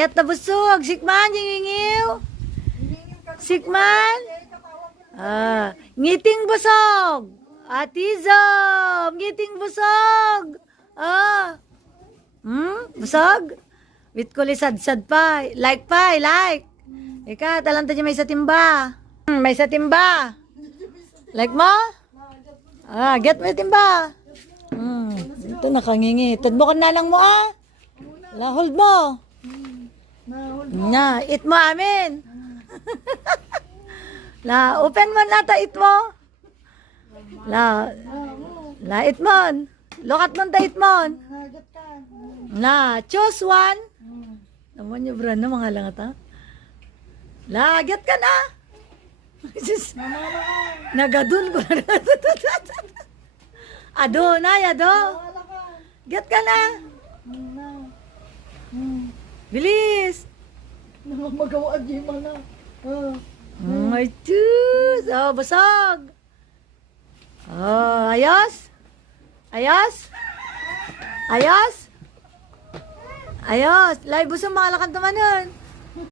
Kaya tabusog, sikman, yingingiw. Sikman. Ngiting busog. Atizom, ngiting busog. Busog? Wit ko lisad-sad pa. Like pa, like. Ika, talanta dyan may sa timba. May sa timba. Like mo? Get mo yung timba. Ito nakangingi. Tadbukan na lang mo hold mo. Eat mo amin. Open mo na eat mo. Eat mo. Lokat mo eat mo. Choose one. Naman yung brand na mga langat get ka na. Nagadun ko na. Ado. Get ka na. Bilis. Namamagawa di man na. Ay, tschüss. Basag. Ayos. Live busong mga lakad naman nun.